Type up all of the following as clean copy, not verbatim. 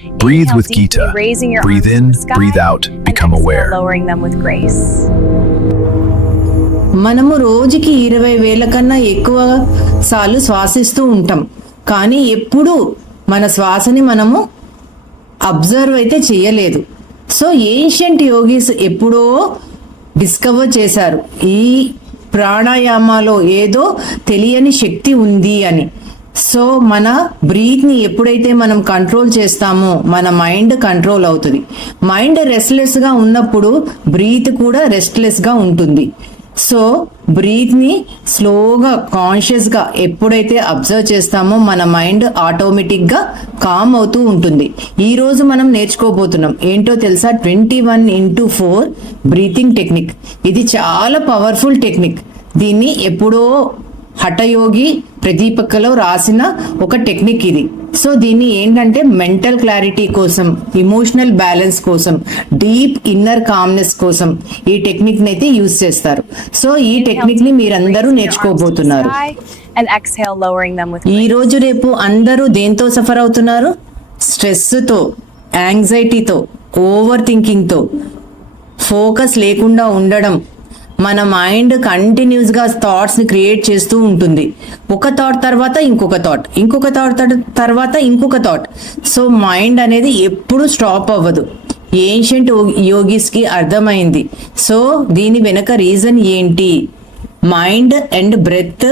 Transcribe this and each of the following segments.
Breathe with Gita. Breathe in, breathe out, become aware. Lowering them with grace. మనము రోజుకి 20,000 కన్నా ఎక్కువ సార్లు శ్వాసిస్తూ ఉంటాం, కానీ ఎప్పుడు మన శ్వాసని మనము అబ్జర్వ్ అయితే చేయలేదు. సో ఏన్షియంట్ యోగీస్ ఎప్పుడో డిస్కవర్ చేశారు ఈ ప్రాణాయామాలో ఏదో తెలియని శక్తి ఉంది అని. సో మన బ్రీత్ని ఎప్పుడైతే మనం కంట్రోల్ చేస్తామో మన మైండ్ కంట్రోల్ అవుతుంది. మైండ్ రెస్ట్లెస్గా ఉన్నప్పుడు బ్రీత్ కూడా రెస్ట్లెస్గా ఉంటుంది. సో బ్రీత్ని స్లోగా కాన్షియస్గా ఎప్పుడైతే అబ్జర్వ్ చేస్తామో మన మైండ్ ఆటోమేటిక్గా కామ్ అవుతూ ఉంటుంది. ఈరోజు మనం నేర్చుకోబోతున్నాం ఏంటో తెలుసా? 21x4 breathing technique. ఇది చాలా పవర్ఫుల్ టెక్నిక్. దీన్ని ఎప్పుడో హఠయోగి ప్రదీపకలో రాసిన ఒక టెక్నిక్ ఇది. సో దీన్ని ఏంటంటే మెంటల్ క్లారిటీ కోసం, ఇమోషనల్ బ్యాలెన్స్ కోసం, డీప్ ఇన్నర్ కామ్నెస్ కోసం ఈ టెక్నిక్ ని అయితే యూజ్ చేస్తారు. సో ఈ టెక్నిక్ ని మీరందరూ నేర్చుకోబోతున్నారు. ఈ రోజు రేపు అందరూ దేంతో సఫర్ అవుతున్నారు? స్ట్రెస్తో, యాంగ్జైటీతో, ఓవర్ థింకింగ్తో, ఫోకస్ లేకుండా ఉండడం. మన మైండ్ కంటిన్యూస్గా థాట్స్ని క్రియేట్ చేస్తూ ఉంటుంది. ఒక థాట్ తర్వాత ఇంకొక థాట్, ఇంకొక థాట్ తర్వాత ఇంకొక థాట్. సో మైండ్ అనేది ఎప్పుడు స్టాప్ అవ్వదు. ఏన్షియంట్ యోగీస్కి అర్థమైంది. సో దీని వెనక రీజన్ ఏంటి? మైండ్ అండ్ బ్రెత్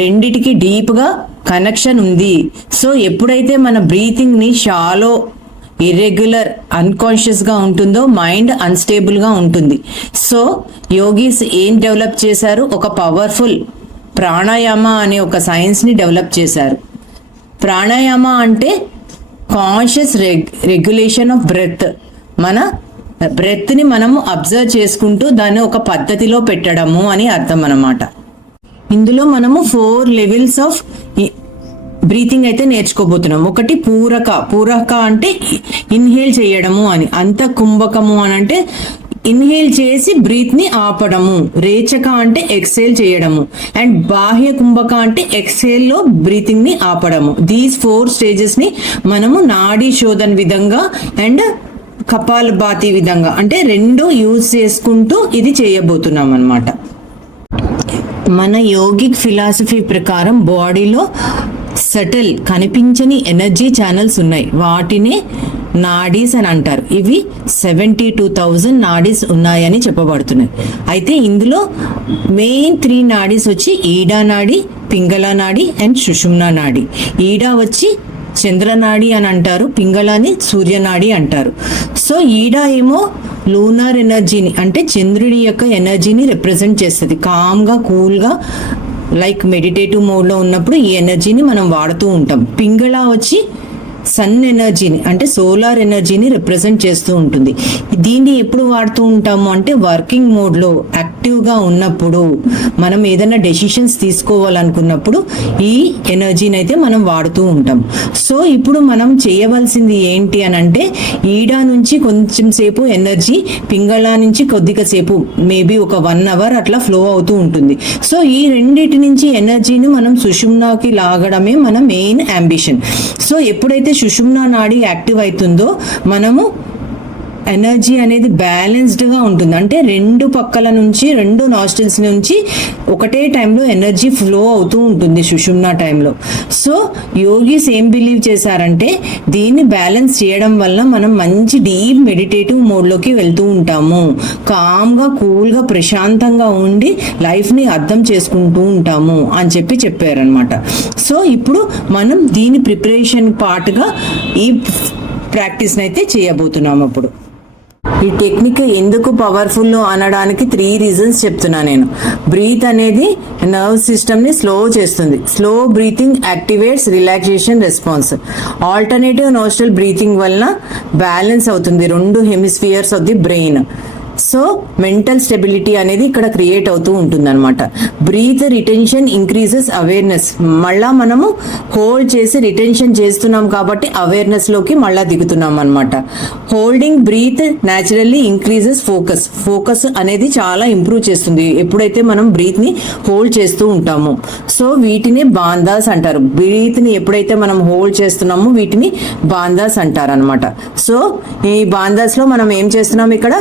రెండిటికి డీప్గా కనెక్షన్ ఉంది. సో ఎప్పుడైతే మన బ్రీతింగ్ని షాలో, ఇర్రెగ్యులర్, అన్కాన్షియస్గా ఉంటుందో మైండ్ అన్స్టేబుల్గా ఉంటుంది. సో యోగీస్ ఏం డెవలప్ చేశారు? ఒక పవర్ఫుల్ ప్రాణాయామ అనే ఒక సైన్స్ని డెవలప్ చేశారు. ప్రాణాయామ అంటే కాన్షియస్ రెగ్యులేషన్ ఆఫ్ బ్రెత్. మన బ్రెత్ని మనము అబ్జర్వ్ చేసుకుంటూ దాన్ని ఒక పద్ధతిలో పెట్టడము అని అర్థం అన్నమాట. ఇందులో మనము 4 లెవెల్స్ ఆఫ్ బ్రీతింగ్ అయితే నేర్చుకోబోతున్నాం. ఒకటి పూరక. పూరక అంటే ఇన్హేల్ చేయడము అని. అంత కుంభకము అని అంటే ఇన్హేల్ చేసి బ్రీత్ని ఆపడము. రేచక అంటే ఎక్సేల్ చేయడము. అండ్ బాహ్య కుంభక అంటే ఎక్సేల్లో బ్రీతింగ్ని ఆపడము. దీస్ 4 స్టేజెస్ని మనము నాడీ శోధన్ విధంగా అండ్ కపాల్ భాతి విధంగా అంటే 2 యూజ్ చేసుకుంటూ ఇది చేయబోతున్నాం అన్నమాట. మన యోగిక్ ఫిలాసఫీ ప్రకారం బాడీలో సటిల్ కనిపించని ఎనర్జీ ఛానల్స్ ఉన్నాయి. వాటినే నాడీస్ అని అంటారు. ఇవి 72,000 నాడీస్ ఉన్నాయని చెప్పబడుతున్నాయి. అయితే ఇందులో మెయిన్ 3 నాడీస్ వచ్చి ఈడా నాడి, పింగళ నాడి అండ్ సుషుమ్నా నాడి. ఈడా వచ్చి చంద్రనాడి అని అంటారు, పింగళాని సూర్యనాడి అంటారు. సో ఈడా ఏమో లూనార్ ఎనర్జీని అంటే చంద్రుడి యొక్క ఎనర్జీని రిప్రజెంట్ చేస్తుంది. కామ్గా, కూల్గా, లైక్ మెడిటేటివ్ మోడ్లో ఉన్నప్పుడు ఈ ఎనర్జీని మనం వాడుతూ ఉంటాం. పింగళ వచ్చి సన్ ఎనర్జీని అంటే సోలార్ ఎనర్జీని రిప్రజెంట్ చేస్తూ ఉంటుంది. దీన్ని ఎప్పుడు వాడుతూ ఉంటాము అంటే వర్కింగ్ మోడ్లో యాక్టివ్గా ఉన్నప్పుడు, మనం ఏదైనా డెసిషన్స్ తీసుకోవాలనుకున్నప్పుడు ఈ ఎనర్జీని అయితే మనం వాడుతూ ఉంటాం. సో ఇప్పుడు మనం చేయవలసింది ఏంటి అని అంటే ఈడా నుంచి కొంచెం సేపు ఎనర్జీ, పింగళ నుంచి కొద్దిగా సేపు, మేబీ ఒక 1 అవర్ అట్లా ఫ్లో అవుతూ ఉంటుంది. సో ఈ రెండింటి నుంచి ఎనర్జీని మనం సుషుమ్నాకి లాగడమే మన మెయిన్ అంబిషన్. సో ఎప్పుడైతే సుషుమ్నా నాడి యాక్టివ్ అవుతుందో మనము ఎనర్జీ అనేది బ్యాలెన్స్డ్గా ఉంటుంది. అంటే 2 పక్కల నుంచి, 2 నాస్ట్రిల్స్ నుంచి ఒకటే టైంలో ఎనర్జీ ఫ్లో అవుతూ ఉంటుంది సుషుమ్నా టైంలో. సో యోగీస్ ఏం బిలీవ్ చేశారంటే దీన్ని బ్యాలెన్స్ చేయడం వల్ల మనం మంచి డీప్ మెడిటేటివ్ మోడ్లోకి వెళ్తూ ఉంటాము. కామ్గా, కూల్గా, ప్రశాంతంగా ఉండి లైఫ్ని అర్థం చేసుకుంటూ ఉంటాము అని చెప్పారనమాట. సో ఇప్పుడు మనం దీని ప్రిపరేషన్ పార్ట్గా ఈ ప్రాక్టీస్ని అయితే చేయబోతున్నాము. అప్పుడు ఈ టెక్నిక్ ఎందుకు పవర్ఫుల్ అనడానికి 3 రీజన్స్ చెప్తున్నా నేను. బ్రీత్ అనేది నర్వ్ సిస్టమ్ని స్లో చేస్తుంది. Slow breathing activates relaxation response. Alternative nostril breathing వలన బ్యాలెన్స్ అవుతుంది 2 hemispheres of the brain. So mental stability అనేది ఇక్కడ క్రియేట్ అవుతూ ఉంటుంది అనమాట. Breath retention increases awareness. మళ్ళా మనము హోల్డ్ చేసి రిటెన్షన్ చేస్తున్నాం కాబట్టి అవేర్నెస్ లోకి మళ్ళా దిగుతున్నాం అనమాట. Holding breath naturally increases focus. Focus అనేది చాలా ఇంప్రూవ్ చేస్తుంది ఎప్పుడైతే మనం బ్రీత్ ని హోల్డ్ చేస్తూ ఉంటామో. సో వీటిని బాందాస్ అంటారు. బ్రీత్ ని ఎప్పుడైతే మనం హోల్డ్ చేస్తున్నామో వీటిని బాందాస్ అంటారు అనమాట. సో ఈ బాందాస్ లో మనం ఏం చేస్తున్నాం, ఇక్కడ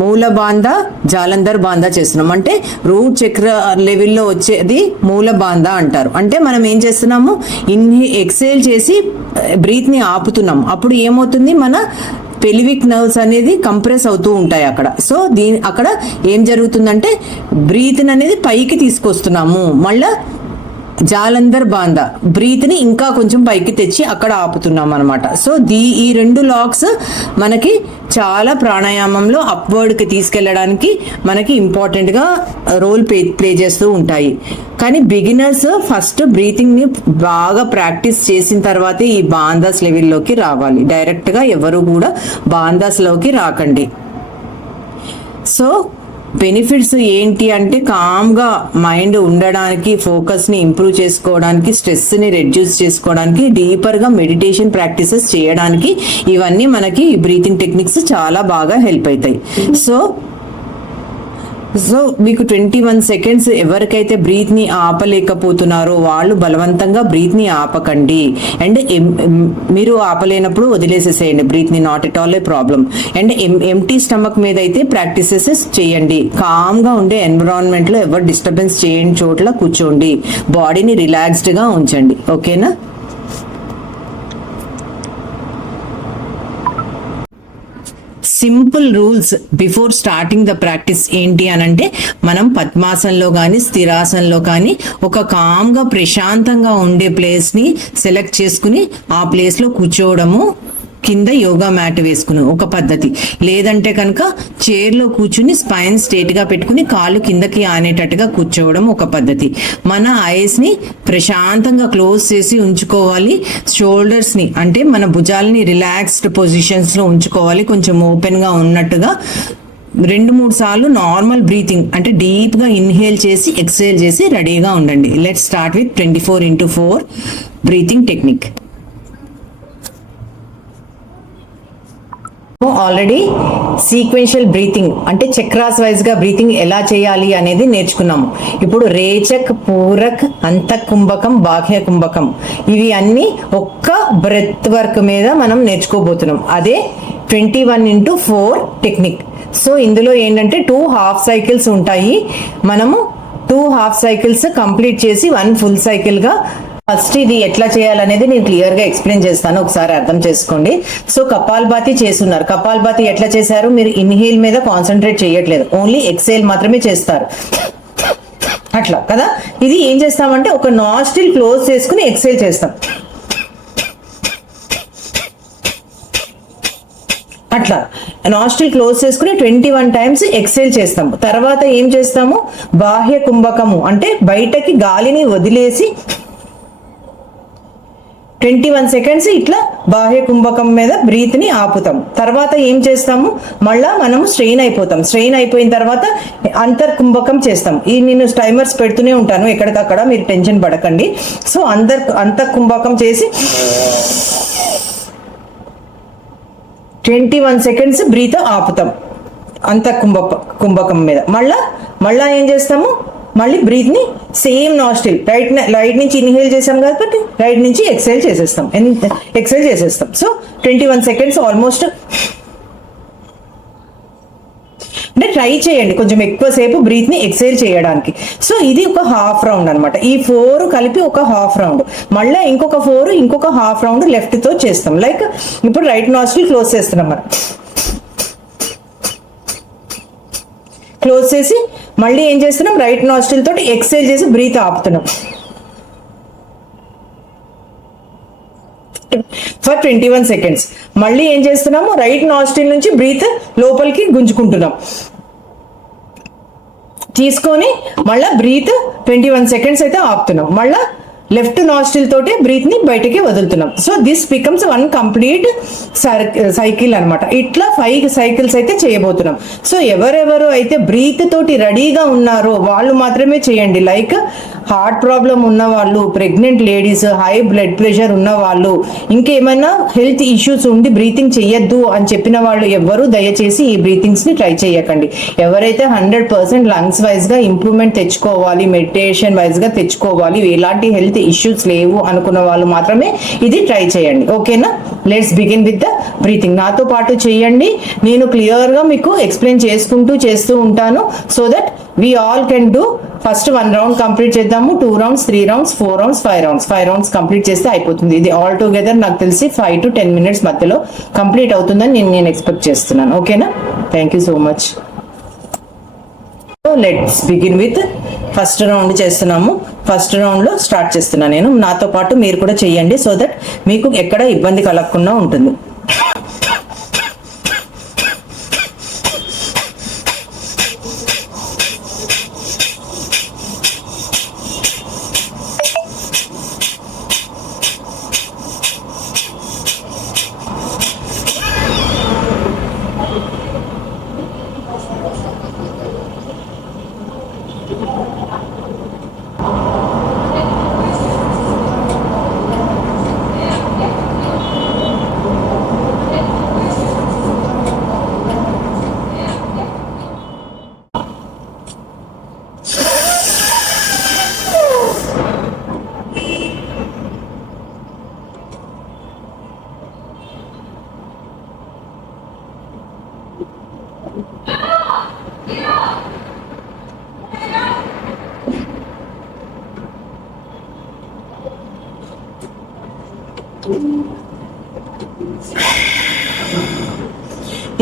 మూల బాందా, జాలంధర్ బాందా చేస్తున్నాం. అంటే రూట్ చక్ర లెవెల్లో వచ్చేది మూల బాందా అంటారు. అంటే మనం ఏం చేస్తున్నాము, ఎక్సేల్ చేసి బ్రీత్ ని ఆపుతున్నాం. అప్పుడు ఏమవుతుంది, మన పెలివిక్ నర్వ్స్ అనేది కంప్రెస్ అవుతూ ఉంటాయి అక్కడ. సో అక్కడ ఏం జరుగుతుందంటే బ్రీత్ అనేది పైకి తీసుకొస్తున్నాము. మళ్ళా జాలంధర్ బాందా బ్రీత్ ని ఇంకా కొంచెం పైకి తెచ్చి అక్కడ ఆపుతున్నాం అనమాట. సో ఈ రెండు లాక్స్ మనకి చాలా ప్రాణాయామంలో అప్వర్డ్ కి తీసుకెళ్ళడానికి మనకి ఇంపార్టెంట్ గా రోల్ ప్లే చేస్తూ ఉంటాయి. కానీ బిగినర్స్ ఫస్ట్ బ్రీతింగ్ ని బాగా ప్రాక్టీస్ చేసిన తర్వాతే ఈ బాందాస్ లెవెల్లోకి రావాలి. డైరెక్ట్ గా ఎవరు కూడా బాందాస్ లోకి రాకండి. సో బెనిఫిట్స్ ఏంటి అంటే, కామ్గా మైండ్ ఉండడానికి, ఫోకస్ని ఇంప్రూవ్ చేసుకోవడానికి, స్ట్రెస్ని రెడ్యూస్ చేసుకోవడానికి, డీపర్గా మెడిటేషన్ ప్రాక్టీసెస్ చేయడానికి ఇవన్నీ మనకి బ్రీతింగ్ టెక్నిక్స్ చాలా బాగా హెల్ప్ అవుతాయి. సో మీకు 21 సెకండ్స్ ఎవరికైతే బ్రీత్ ని ఆపలేకపోతున్నారో వాళ్ళు బలవంతంగా బ్రీత్ ని ఆపకండి. అండ్ మీరు ఆపలేనప్పుడు వదిలేసేసేయండి బ్రీత్ ని, not at all A problem. And empty stomach మీద అయితే ప్రాక్టీసెస్ చేయండి. కామ్ గా ఉండే ఎన్విరాన్మెంట్ లో ఎవరు డిస్టర్బెన్స్ చేయని చోట్ల కూర్చోండి. బాడీని రిలాక్స్డ్ గా ఉంచండి. ఓకేనా? Simple rules before starting the practice ఏంటి అని అంటే, మనం పద్మాసనంలో కానీ స్థిరాసనంలో కానీ ఒక కామ్గా ప్రశాంతంగా ఉండే ప్లేస్ని సెలెక్ట్ చేసుకుని ఆ ప్లేస్లో కూర్చోవడము, కింద యోగా మ్యాట్ వేసుకుని ఒక పద్ధతి. లేదంటే కనుక చైర్లో కూర్చుని స్పైన్ స్ట్రేట్గా పెట్టుకుని కాళ్ళు కిందకి ఆనేటట్టుగా కూర్చోవడం ఒక పద్ధతి. మన ఐస్ని ప్రశాంతంగా క్లోజ్ చేసి ఉంచుకోవాలి. షోల్డర్స్ని అంటే మన భుజాలని రిలాక్స్డ్ పొజిషన్స్లో ఉంచుకోవాలి, కొంచెం ఓపెన్గా ఉన్నట్టుగా. 2-3 సార్లు నార్మల్ బ్రీతింగ్ అంటే డీప్గా ఇన్హేల్ చేసి ఎక్స్హేల్ చేసి రెడీగా ఉండండి. Let's start with 24x4 breathing technique. Already sequential breathing అంటే చక్రాస్ వైజ్ గా బ్రీతింగ్ ఎలా చేయాలి అనేది నేర్చుకున్నాము. ఇప్పుడు రేచక్, పూరక్, అంతఃకుంభకం, బాహ్య కుంభకం ఇవి అన్ని ఒక్క బ్రెత్ వర్క్ మీద మనం నేర్చుకోబోతున్నాం. అదే 21x4 టెక్నిక్. సో ఇందులో ఏంటంటే 2 హాఫ్ సైకిల్స్ ఉంటాయి. మనము 2 హాఫ్ సైకిల్స్ కంప్లీట్ చేసి 1 ఫుల్ సైకిల్ గా ఫస్ట్ ఇది ఎట్లా చేయాలనేది నేను క్లియర్ గా ఎక్స్ప్లెయిన్ చేస్తాను, ఒకసారి అర్థం చేసుకోండి. సో కపాల్భాతి చేస్తున్నారు. కపాల్భాతి ఎట్లా చేశారు, మీరు ఇన్హేల్ మీద కాన్సన్ట్రేట్ చేయట్లేదు, ఓన్లీ ఎక్సేల్ మాత్రమే చేస్తారు అట్లా కదా. ఇది ఏం చేస్తామంటే ఒక నాస్ట్రిల్ క్లోజ్ చేసుకుని ఎక్సేల్ చేస్తాం అట్లా. నాస్ట్రిల్ క్లోజ్ చేసుకుని 21 టైమ్స్ ఎక్సేల్ చేస్తాము. తర్వాత ఏం చేస్తాము, బాహ్య కుంభకము అంటే బయటకి గాలిని వదిలేసి 21 సెకండ్స్ ఇట్లా బాహ్య కుంభకం మీద బ్రీత్ ని ఆపుతాం. తర్వాత ఏం చేస్తాము, మళ్ళా మనము స్ట్రెయిన్ అయిపోతాం. స్ట్రెయిన్ అయిపోయిన తర్వాత అంతర్కుంభకం చేస్తాం. ఈ నేను టైమర్స్ పెడుతూనే ఉంటాను ఎక్కడికక్కడ, మీరు టెన్షన్ పడకండి. సో అంతర్కుంభకం చేసి 21 సెకండ్స్ బ్రీత్ ఆపుతాం అంతర్కుంభకం మీద. మళ్ళా ఏం చేస్తాము, మళ్ళీ బ్రీత్ ని సేమ్ నాస్ట్రిల్ రైట్ నుంచి ఇన్హేల్ చేసాం కాబట్టి రైట్ నుంచి ఎక్సేల్ చేసేస్తాం. So 21 seconds almost. అంటే ట్రై చేయండి కొంచెం ఎక్కువసేపు బ్రీత్ ని ఎక్సేల్ చేయడానికి. సో ఇది ఒక హాఫ్ రౌండ్ అనమాట. ఈ 4 కలిపి ఒక హాఫ్ రౌండ్, మళ్ళీ ఇంకొక 4 ఇంకొక హాఫ్ రౌండ్ లెఫ్ట్ తో చేస్తాం. లైక్ ఇప్పుడు రైట్ నాస్ట్రిల్ క్లోజ్ చేస్తున్నాం మనం, క్లోజ్ చేసి మళ్ళీ ఏం చేస్తున్నాం, రైట్ నాస్ట్రిల్ తోటి ఎక్సేల్ చేసి బ్రీత్ ఆపుతున్నాం ఫర్ 21 సెకండ్స్. మళ్ళీ ఏం చేస్తున్నాము, రైట్ నాస్ట్రిల్ నుంచి బ్రీత్ లోపలికి గుంజుకుంటున్నాం, తీసుకొని మళ్ళీ బ్రీత్ 21 సెకండ్స్ అయితే ఆపుతున్నాం. మళ్ళీ లెఫ్ట్ నాస్ట్రిల్ తోటి బ్రీత్ ని బయటికి వదులుతున్నాం. So this becomes one complete cycle అన్నమాట. ఇట్లా 5 సైకిల్స్ అయితే చేయబోతున్నాం. సో ఎవరెవరు అయితే బ్రీత్ తోటి రెడీగా ఉన్నారో వాళ్ళు మాత్రమే చేయండి. లైక్ హార్ట్ ప్రాబ్లం ఉన్న వాళ్ళు, pregnant ladies, high blood pressure ఉన్న వాళ్ళు, ఇంకేమైనా హెల్త్ ఇష్యూస్ ఉండి బ్రీతింగ్ చెయ్యొద్దు అని చెప్పిన వాళ్ళు ఎవ్వరూ దయచేసి ఈ బ్రీతింగ్స్ ని ట్రై చేయకండి. ఎవరైతే 100% లంగ్స్ వైజ్ గా ఇంప్రూవ్మెంట్ తెచ్చుకోవాలి, మెడిటేషన్ వైజ్ గా తెచ్చుకోవాలి, ఎలాంటి హెల్త్ ఇష్యూస్ లేవు అనుకున్న వాళ్ళు మాత్రమే ఇది ట్రై చేయండి. ఓకేనా? Let's begin with the breathing. నాతో పాటు చేయండి. నేను క్లియర్ గా మీకు ఎక్స్ప్లెయిన్ చేస్తూ ఉంటాను. So that we all can do. First 1 round complete చేద్దాము. 2 rounds, 3 rounds, 4 rounds, 5 rounds complete చేస్తే అయిపోతుంది. ఇది ఆల్ టుగెదర్ నాకు తెలిసి 5 to 10 మినిట్స్ మధ్యలో కంప్లీట్ అవుతుందని నేను ఎక్స్పెక్ట్ చేస్తున్నాను. ఓకేనా? Thank you so much. Let's begin with first round చేస్తున్నాము. ఫస్ట్ రౌండ్ లో స్టార్ట్ చేస్తున్నాను నేను. నాతో పాటు మీరు కూడా చేయండి. సో దట్ మీకు ఎక్కడ ఇబ్బంది కలగకుండా ఉంటుంది.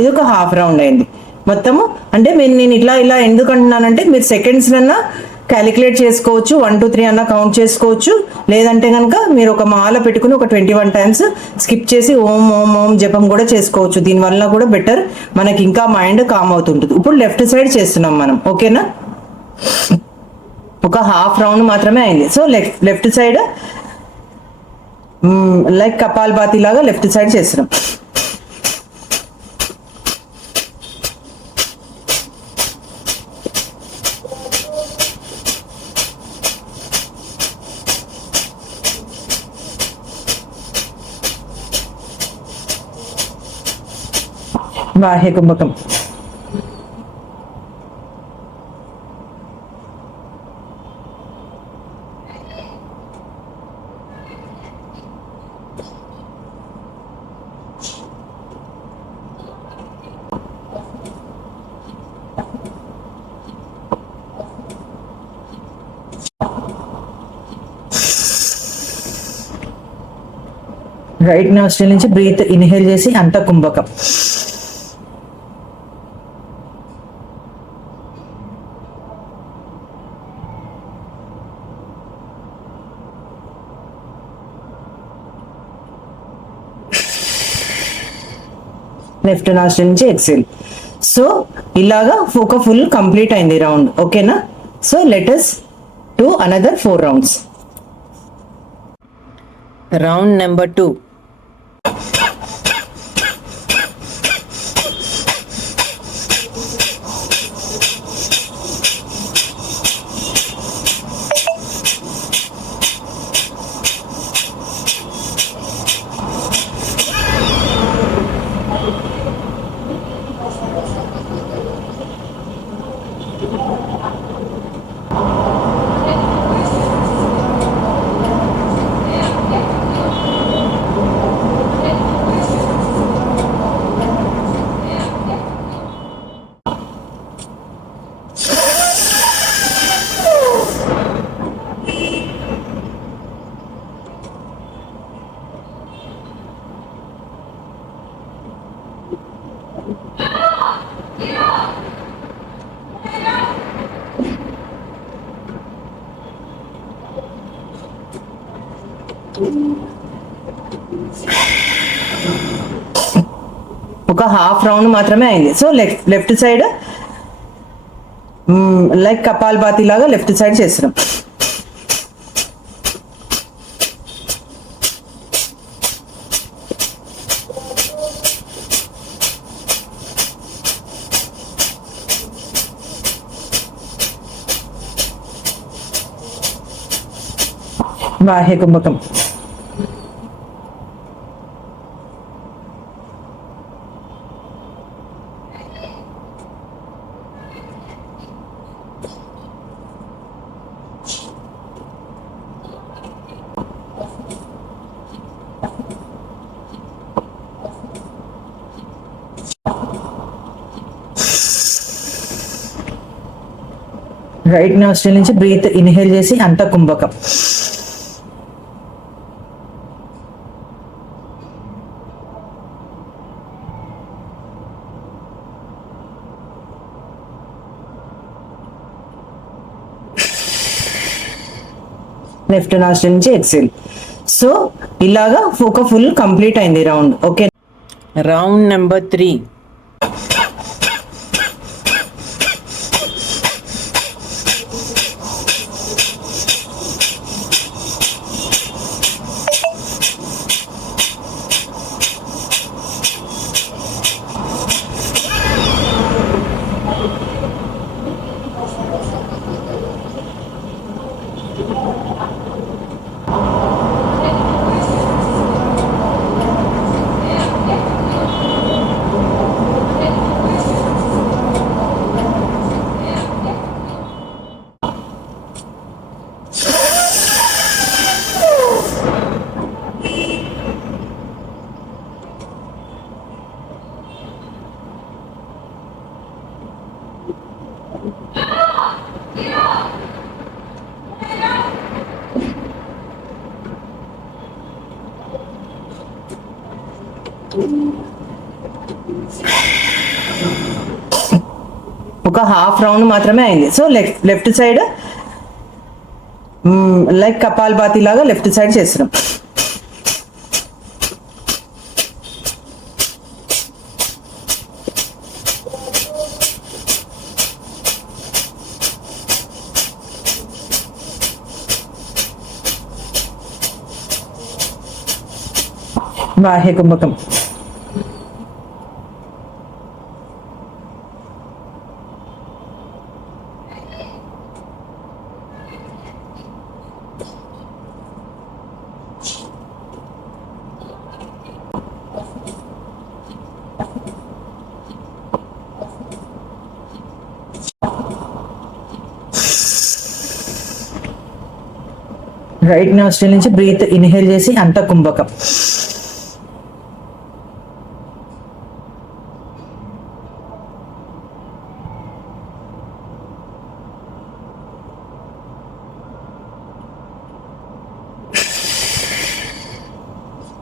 ఇది ఒక హాఫ్ రౌండ్ అయింది మొత్తము. అంటే నేను ఇలా ఎందుకు అంటున్నానంటే మీరు సెకండ్స్ అన్నా క్యాలిక్యులేట్ చేసుకోవచ్చు, 1 to 3 అన్నా కౌంట్ చేసుకోవచ్చు. లేదంటే కనుక మీరు ఒక మాల పెట్టుకుని ఒక 21 టైమ్స్ స్కిప్ చేసి ఓం ఓం ఓం జపం కూడా చేసుకోవచ్చు. దీనివల్ల కూడా బెటర్, మనకి ఇంకా మైండ్ కామ్ అవుతుంటుంది. ఇప్పుడు లెఫ్ట్ సైడ్ చేస్తున్నాం మనం. ఓకేనా? ఒక హాఫ్ రౌండ్ మాత్రమే అయింది. So left side like kapalbhati లాగా లెఫ్ట్ సైడ్ చేస్తున్నాం. బాహ్య కుంభకం. రైట్ నాస్ట్రిల్ నుంచి బ్రీత్ ఇన్హేల్ చేసి అంత కుంభకం. లెఫ్ట్ నాస్ట్రిల్ నుంచి ఎక్సేల్. సో ఇలాగా ఒక ఫుల్ కంప్లీట్ అయింది రౌండ్. ఓకేనా? So let us do another 4 rounds. Round number 2. ఒక హాఫ్ రౌండ్ మాత్రమే అయింది. So left side like kapalbhati లాగా లెఫ్ట్ సైడ్ చేస్తున్నాం. బాహ్య కుంభకం. రైట్ నాస్ట్రిల్ నుంచి బ్రీత్ ఇన్హేల్ చేసి అంత కుంభకం. లెఫ్ట్ నాస్ట్రిల్ నుంచి ఎక్సేల్. సో ఇలాగా ఒక ఫుల్ కంప్లీట్ అయింది రౌండ్. Okay, round number 3. ఒక హాఫ్ రౌండ్ మాత్రమే అయింది. సో లెఫ్ట్ సైడ్ లైక్ కపాల్ బాతి లాగా లెఫ్ట్ సైడ్ చేస్తున్నాం. బాహ్య కుంభకం. రైట్ నాస్ట్రిల్ నుంచి బ్రీత్ ఇన్హేల్ చేసి అంత కుంభకం.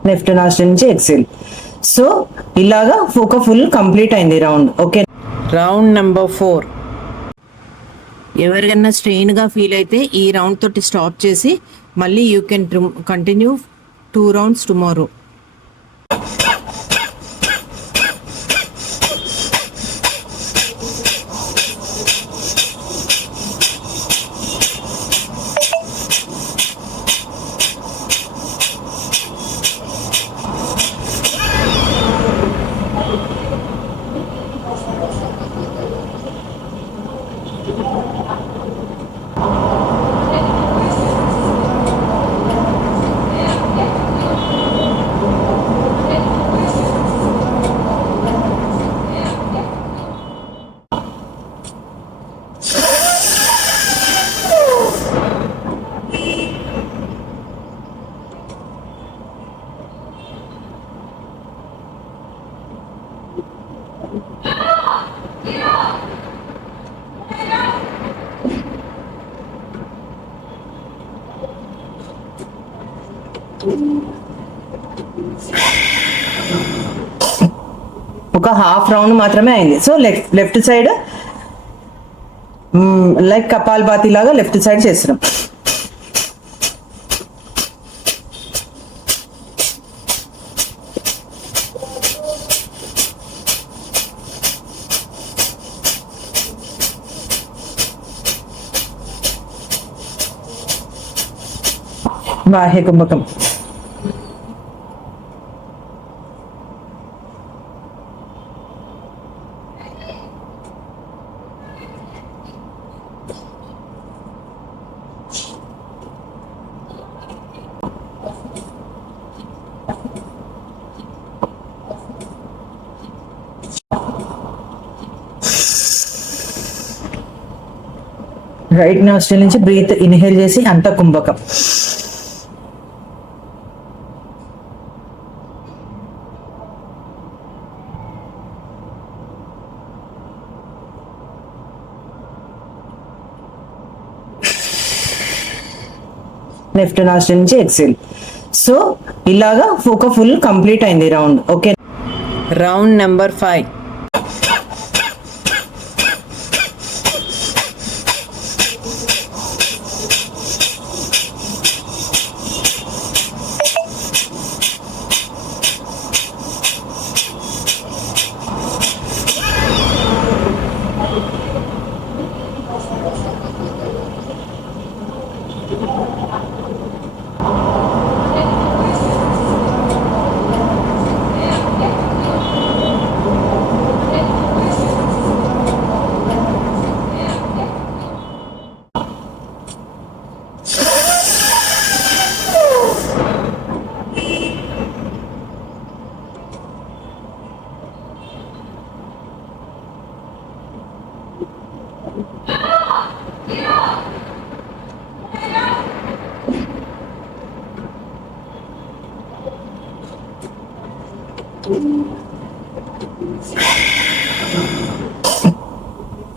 లెఫ్ట్ నాస్ట్రిల్ నుంచి ఎక్సేల్. సో ఇలాగా ఒక ఫుల్ కంప్లీట్ అయింది రౌండ్. Okay, round number 4. ఎవరికైనా స్ట్రెయిన్గా ఫీల్ అయితే ఈ రౌండ్ తోటి స్టాప్ చేసి మళ్ళీ you can continue 2 rounds tomorrow. ఒక హాఫ్ రౌండ్ మాత్రమే అయింది. సో లెఫ్ట్ సైడ్ లైక్ కపాల్ బాతి లాగా లెఫ్ట్ సైడ్ చేస్తున్నాం. బాహ్య కుంభకం. రైట్ నాస్ట్రిల్ నుంచి బ్రీత్ ఇన్హేల్ చేసి అంత కుంభకం. లెఫ్ట్ నాస్ట్రిల్ నుంచి ఎక్సేల్. సో ఇలాగా ఒక ఫుల్ కంప్లీట్ అయింది రౌండ్. Okay, round number 5.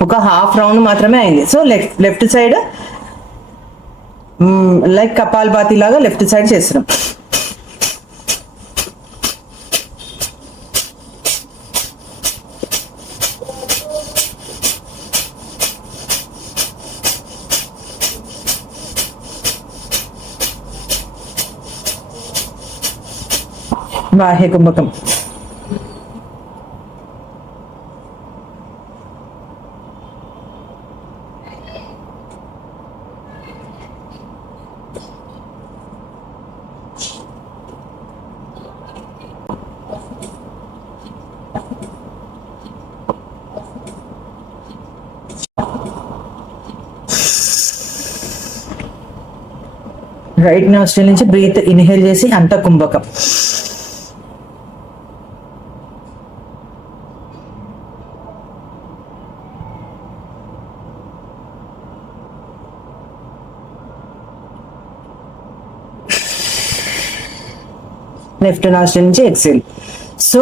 ఒక హాఫ్ రౌండ్ మాత్రమే అయింది. So left side like kapalbhati లాగా లెఫ్ట్ సైడ్ చేస్తున్నాం. బాహ్య కుంభకం. రైట్ నాస్ట్రిల్ నుంచి బ్రీత్ ఇన్హేల్ చేసి అంత కుంభకం. లెఫ్ట్ నాస్ట్రిల్ నుంచి ఎక్సేల్. సో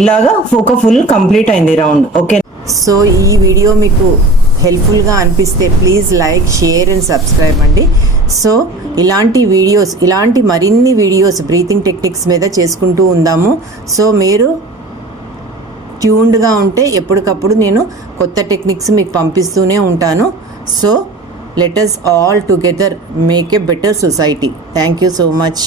ఇలాగా ఒక ఫుల్ కంప్లీట్ అయింది రౌండ్. ఓకే, సో ఈ వీడియో మీకు హెల్ప్ఫుల్గా అనిపిస్తే please like, share and subscribe అండి. సో ఇలాంటి మరిన్ని వీడియోస్ బ్రీతింగ్ టెక్నిక్స్ మీద చేసుకుంటూ ఉందాము. సో మీరు ట్యూన్డ్గా ఉంటే ఎప్పటికప్పుడు నేను కొత్త టెక్నిక్స్ మీకు పంపిస్తూనే ఉంటాను. So let us all together make a better society. Thank you so much.